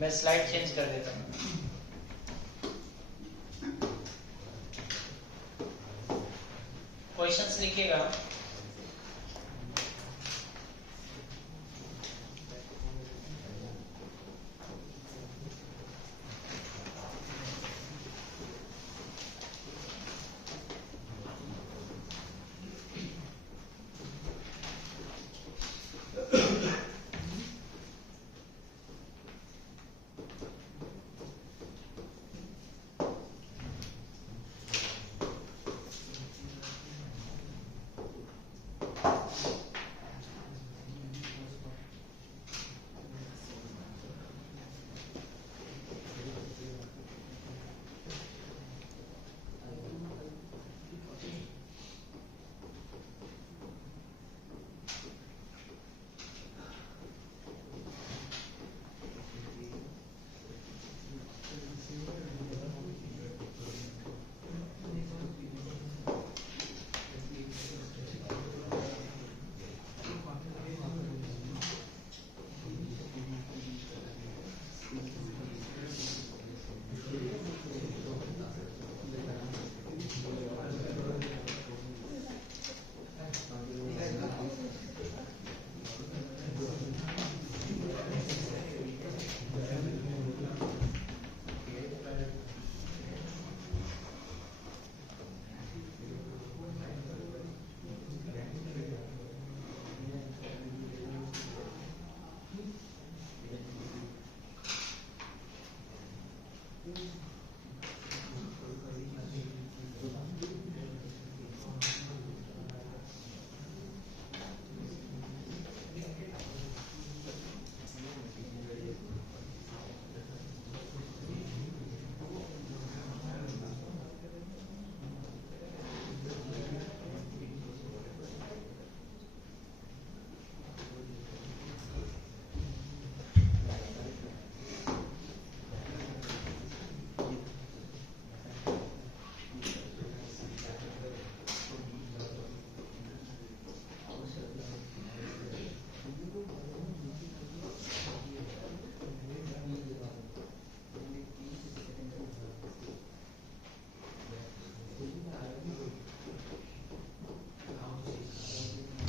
मैं स्लाइड चेंज कर देता हूँ। क्वेश्चंस लिखिएगा।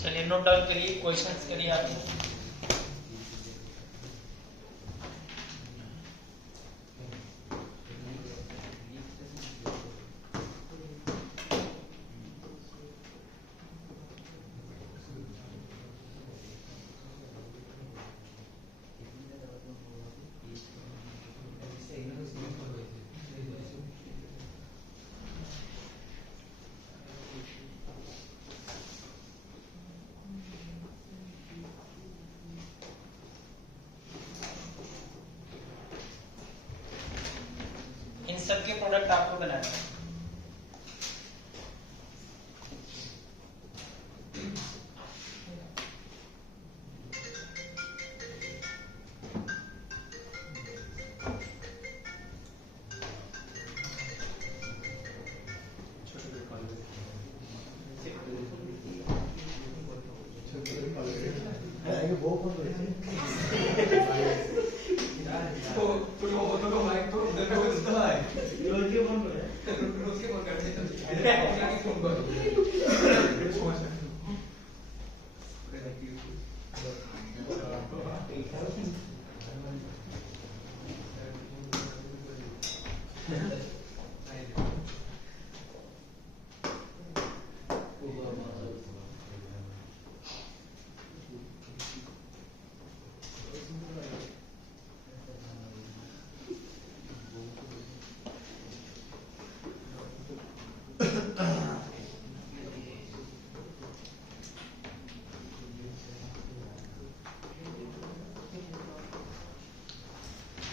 चलिए नोट डाउन करिए, क्वेश्चंस करिए आपने। इन सबके प्रोडक्ट आपको बनाना है।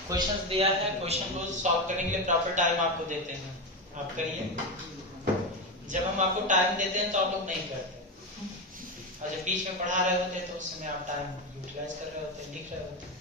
क्वेश्चंस दिया है, क्वेश्चन को सॉल्व करने के लिए प्रॉपर टाइम आपको देते हैं, आप करिए। जब हम आपको टाइम देते हैं तो आप लोग नहीं करते, और जब बीच में पढ़ा रहे होते हैं तो उस समय आप टाइम यूटिलाइज कर रहे होते हैं, लिख रहे होते हैं।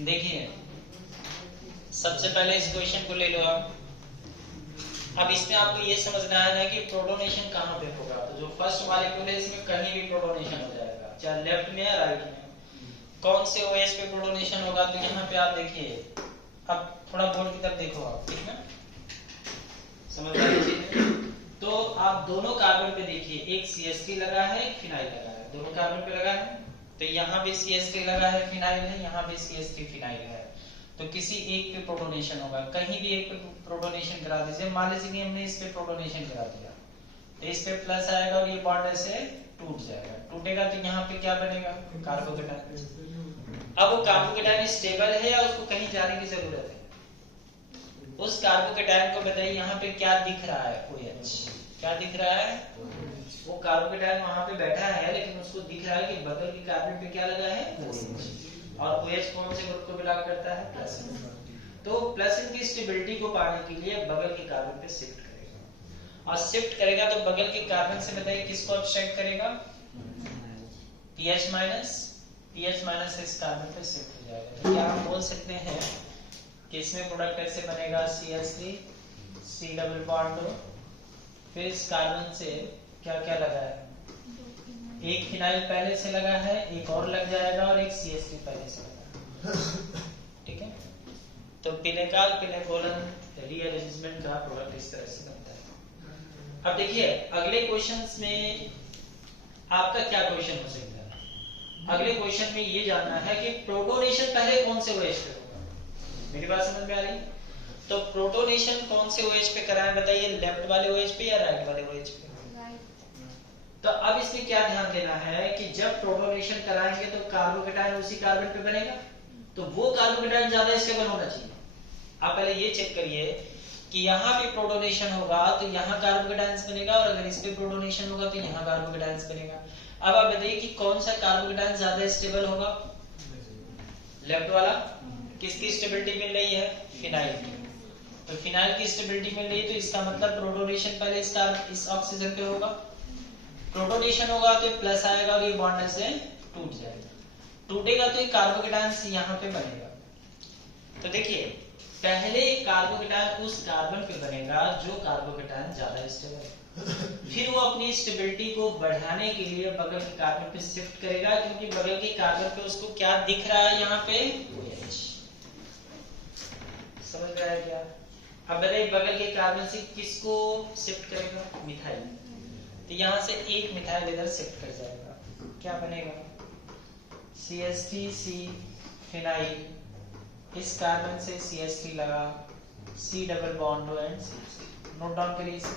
देखिए, सबसे पहले इस क्वेश्चन को ले लो आप। अब इसमें आपको ये समझना है ना कि प्रोटोनेशन कहाँ पे होगा। तो जो फर्स्ट मॉलिक्यूल है इसमें कहीं भी प्रोटोनेशन हो जाएगा, चाहे लेफ्ट में या राइट में। कौन से OH पे प्रोटोनेशन होगा, तो यहाँ पे आप देखिए, अब थोड़ा बोर्ड की तरफ देखो आप, ठीक है, समझ लीजिए। तो आप दोनों कार्बन पे देखिए, एक CH3 लगा है, एक फिनाइल लगा है, दोनों कार्बन पे लगा है। तो यहाँ भी CH3 लगा है, फिनाइल है, यहाँ भी CH3 फिनाइल है। तो किसी एक पे प्रोटोनेशन होगा, कहीं भी एक पे प्रोटोनेशन करा दीजिए। मान लीजिए कि हमने इस पे प्रोटोनेशन करा दिया, तो इस पे प्लस आएगा और ये बॉन्ड ऐसे टूट जाएगा। टूटेगा तो यहाँ पे क्या बनेगा, कार्बोकेटाइन। अब वो कार्बोकेटाइन स्टेबल है या उसको कहीं जाने की जरूरत है? उस कार्बोकेटाइन को बताइए यहाँ पे क्या दिख रहा है, OH क्या दिख रहा है? वो कार्बोकेटाइन वहां पे बैठा है, लेकिन उसको दिख रहा है कि बगल के कार्बन पे क्या लगा है, OH। और OH कौन से ग्रुप को बिलोंग करता है, प्लस। तो प्लस की स्टेबिलिटी को पाने के लिए बगल के कार्बन पे शिफ्ट करेगा, और शिफ्ट करेगा तो बगल के कार्बन से बताइए किसको अब्स्ट्रैक्ट करेगा, पीएच माइनस इस कार्बन पे शिफ्ट हो जाएगा। तो क्या हम बोल सकते हैं कि इसमें प्रोडक्ट ऐसे बनेगा, CH3 C डबल बॉन्ड, फिर इस कार्बन से क्या क्या लगा है, एक फिनाइल पहले से लगा है, एक और लग जाएगा, और एक CH3 पहले से लगा है, ठीक है। तो पिनेकाल पिनेकोलन रीअरेंजमेंट का प्रोडक्ट इस तरह से बनता है। अब देखिए अगले क्वेश्चंस में आपका क्या क्वेश्चन हो सकता है। अगले क्वेश्चन में ये जानना है कि प्रोटोनेशन पहले कौन से OH पे होगा। मेरी बात समझ में आ रही है? तो प्रोटोनेशन कौन से OH पे कराएं बताइए, लेफ्ट वाले OH पे या राइट वाले OH पे? तो अब इसमें क्या ध्यान देना है कि जब प्रोटोनेशन कराएंगे तो कार्बोकेटाइन उसी कार्बन पे बनेगा, तो वो कार्बोकेटाइन ज्यादा स्टेबल होना चाहिए। आप पहले ये चेक करिए कि यहाँ पे प्रोटोनेशन होगा तो यहाँ कार्बोकेटाइंस बनेगा, और अगर इस पे प्रोटोनेशन होगा तो यहाँ कार्बोकेटाइंस बनेगा। अब आप बताइए कि कौन सा कार्बोकेटाइन ज्यादा स्टेबल होगा, लेफ्ट वाला। किसकी स्टेबिलिटी मिल रही है, फिनाइल की। तो फिनाइल की स्टेबिलिटी मिल रही है, तो इसका मतलब प्रोटोनेशन पहले इस ऑक्सीजन पे होगा। प्रोटोनेशन होगा तो प्लस आएगा और ये बॉन्ड से टूट जाएगा। टूटेगा तो ये कार्बोकेटायन यहाँ पे बनेगा। तो देखिए पहले कार्बोकेटायन उस कार्बन पे बनेगा जो कार्बोकेटायन ज्यादा स्टेबल है, फिर वो अपनी स्टेबिलिटी को बढ़ाने के लिए बगल के कार्बन पे शिफ्ट करेगा, क्योंकि बगल के कार्बन पे उसको क्या दिख रहा है यहाँ पे OH। समझ में आया क्या? अब बताइए बगल के कार्बन से किसको शिफ्ट करेगा? मिथाइल। तो यहाँ से एक मिथाइल इधर शिफ्ट कर जाएगा, क्या बनेगा? CH3C फिनाइल, इस कार्बन से CH3 लगा, C double bond and CH3। Note down करिए इसे।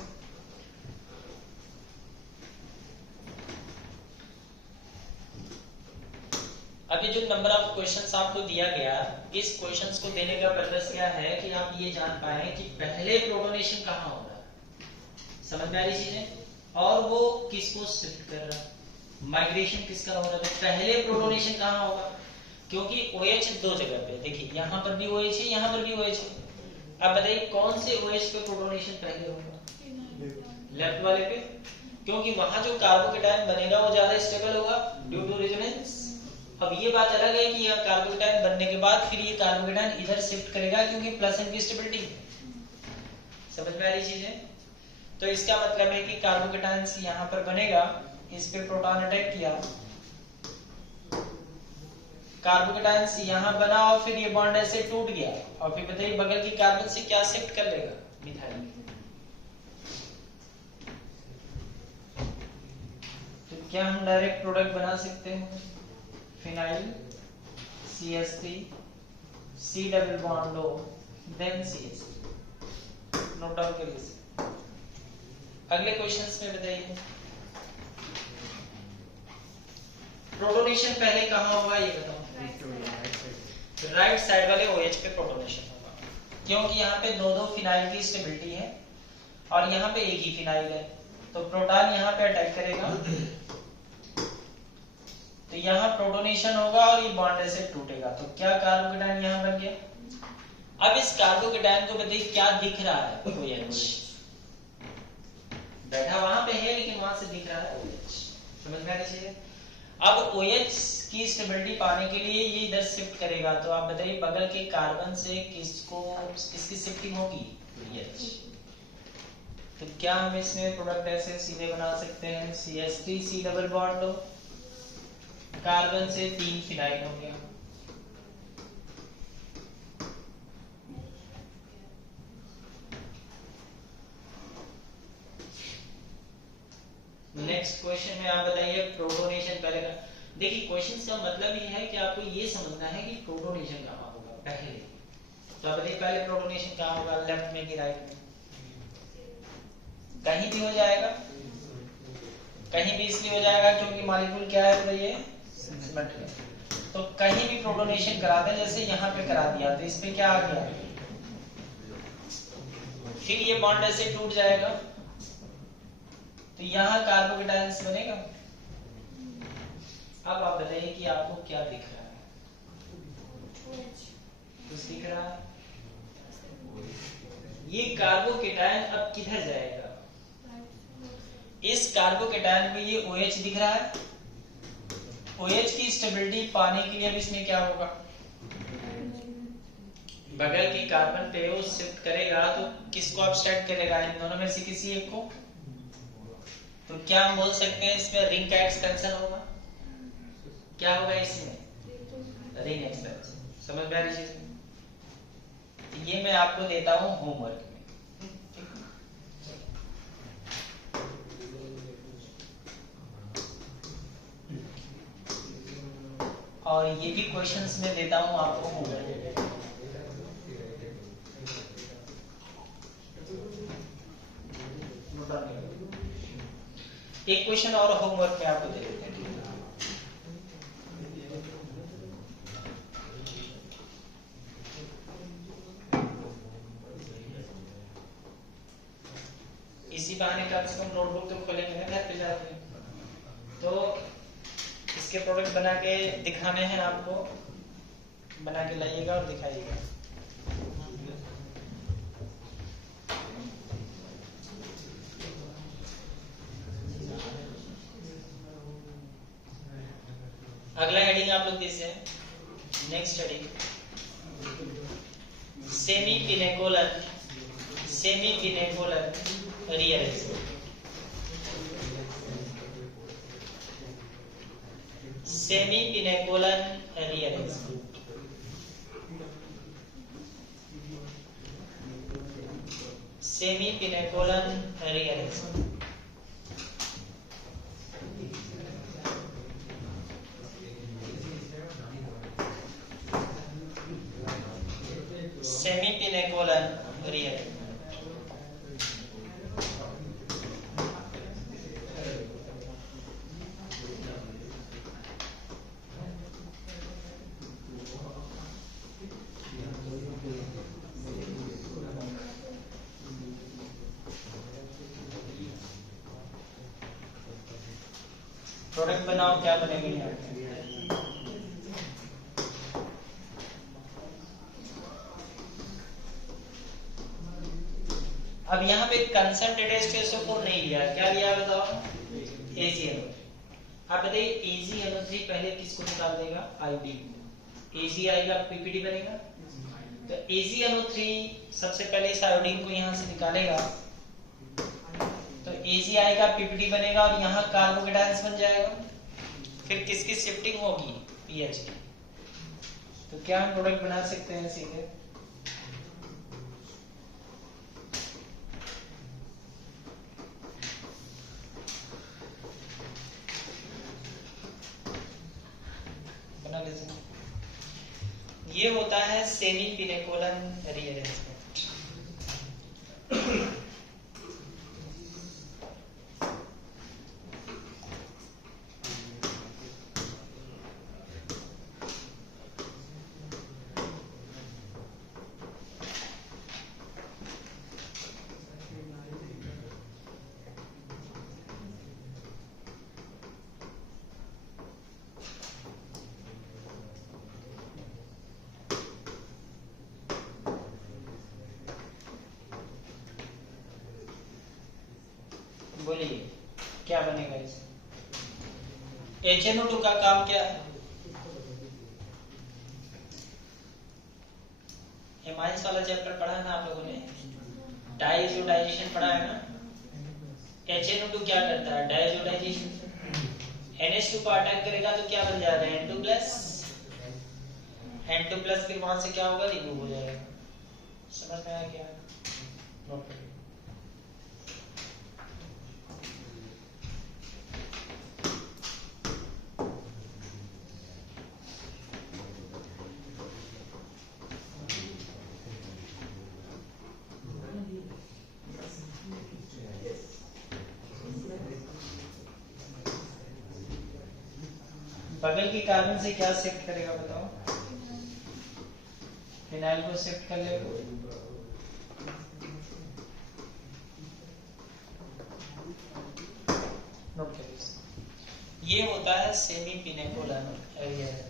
अभी जो नंबर ऑफ क्वेश्चंस आपको दिया गया, इस क्वेश्चंस को देने का पर्पस क्या है कि आप ये जान पाए कि पहले प्रोटोनेशन कहाँ होगा, समझ में आ रही चीजें, और वो किसको शिफ्ट कर रहा है, माइग्रेशन किसका हो रहा है। पहले प्रोटोनेशन कहाँ होगा, क्योंकि OH दो जगह पे, देखिए यहाँ पर भी OH है, यहाँ पर भी OH है। अब बताइए कौन से OH पे प्रोटोनेशन पहले होगा? लेफ्ट वाले पे, क्योंकि वहां जो कार्बोकेटायन बनेगा वो ज्यादा स्टेबल होगा ड्यू टू रेजोनेंस। अब ये बात अलग है कि यह कार्बोकेटायन बनने के बाद फिर ये कार्बोकेटायन इधर शिफ्ट करेगा, क्योंकि प्लस एन की स्टेबिलिटी। समझ में आ रही चीजें? तो इसका मतलब है कि कार्बोकेटायन यहाँ पर बनेगा, इस पे प्रोटॉन अटैक किया, कार्बोकेटायन यहाँ बना और फिर ये बॉन्ड ऐसे टूट गया, और फिर बताइए बगल की कार्बन से क्या शिफ्ट कर लेगा? मिथाइल। तो क्या हम डायरेक्ट प्रोडक्ट बना सकते हैं? Phenyl CH3 C double bond O then CH3। Note down करिए। अगले क्वेश्चंस में बताइए प्रोटोनेशन पहले कहाँ होगा, ये बताओ। राइट साइड वाले OH पे प्रोटोनेशन होगा, क्योंकि यहाँ पे दो फिनाइल की स्टेबिलिटी है और यहाँ पे एक ही फिनाइल है, तो प्रोटॉन यहाँ पे अटैक करेगा, तो यहाँ प्रोटोनेशन होगा और ये बॉन्ड ऐसे टूटेगा, तो क्या कार्बोकेटायन यहाँ बन गया। अब इस कार्बोकेटायन को बताइए क्या दिख रहा है? OH। बैठा वहां पे है लेकिन वहां से दिख रहा है OH। समझ में आ रही है? अब OH की स्टेबिलिटी पाने के लिए ये इधर शिफ्ट करेगा, तो आप बताइए बगल के कार्बन से किसकी शिफ्टिंग होगी? OH। तो क्या हम इसमें प्रोडक्ट ऐसे सीधे बना सकते हैं? CH3 C डबल बॉन्ड लो, कार्बन से 3 फिनाइल हो गया, नेक्स्ट क्वेश्चन में आप बताइए प्रोटोनेशन पहले का। देखिए क्वेश्चन का मतलब ये है कि आपको ये समझना है कि प्रोटोनेशन कहाँ होगा पहले। तो आप बताइए पहले प्रोटोनेशन कहाँ होगा, लेफ्ट में कि राइट में? कहीं भी हो जाएगा, कहीं भी इसलिए हो जाएगा क्योंकि मॉलिक्यूल क्या है तो ये सिमेट्रिक है, तो कहीं भी प्रोटोनेशन करा दें, जैसे यहाँ पे करा दिया तो इस पे क्या आ गया, फिर ये बॉन्ड ऐसे टूट जाएगा, तो यहाँ कार्बोकेटायन बनेगा। अब आप बताइए कि आपको क्या दिख रहा है? कुछ दिख रहा है? ये कार्बोकेटायन अब किधर जाएगा? इस कार्बोकेटायन में ये OH दिख रहा है, OH की स्टेबिलिटी पाने के लिए अब इसमें क्या होगा? बगल की कार्बन पे वो शिफ्ट करेगा, तो किसको अब्स्ट्रैक्ट करेगा? इन दोनों में से किसी एक को। तो क्या हम बोल सकते हैं इसमें रिंग का एक्सपेंशन होगा? क्या होगा इसमें? Ring expansion. समझ में आ रही चीज? ये मैं आपको देता हूं होमवर्क में। और ये भी क्वेश्चंस में देता हूं आपको होमवर्क। एक क्वेश्चन और होमवर्क में आपको दे देते हैं। इसी बहाने कम से कम नोटबुक तो खोलेंगे ना घर पे जाके, तो इसके प्रोडक्ट बना के दिखाने हैं आपको, बना के लाइएगा और दिखाइएगा। अगला हेडिंग आप लोग देखते हैं, next heading semi pinacol rearrangement. Semi pinacol rearrangement. Semi pinacol rearrangement. Semi pinacol rearrangement. Product बनाओ, क्या बनेगा यहाँ पे? अब यहाँ पे कंसंट्रेटेड एस्टोसोफोर नहीं लिया, क्या लिया बताओ? AgNO। आप बताइए AgNO3 पहले किसको निकाल देगा? आयोडीन। Ag आएगा, PPD बनेगा। तो AgNO3 सबसे पहले इस आयोडीन को यहाँ से निकालेगा, तो Ag आएगा, PPD बनेगा और यहाँ कार्बोकेटायंस बन जाएगा। फिर किसकी शिफ्टिंग होगी? पीएच की। तो क्या हम प्रोडक्ट बना सकते हैं सीधे? बना ले सकते। ये होता है सेमी पिनेकोलन रीअरेंजमेंट। बोलिए क्या बनेगा इसमें? HNO2 का काम क्या है? एमाइंस वाला चैप्टर पढ़ा है ना आप लोगों ने? डाइजोडाइजेशन पढ़ा है ना? HNO2 क्या करता है? डाइजोडाइजेशन। NH2 को अटैक करेगा तो क्या बन जाएगा? N2+। फिर वहां से क्या होगा? रिमूव हो जाएगा। समझ में आया क्या? नोट करिए। बगल के कार्बन से क्या शिफ्ट करेगा बताओ? फिनाइल को शिफ्ट कर लेगा। नोट करिए, ये होता है सेमी पिनेकोलन रीअरेंजमेंट।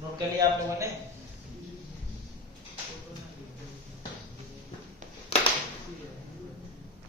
नोट कर लिया आप लोगों ने?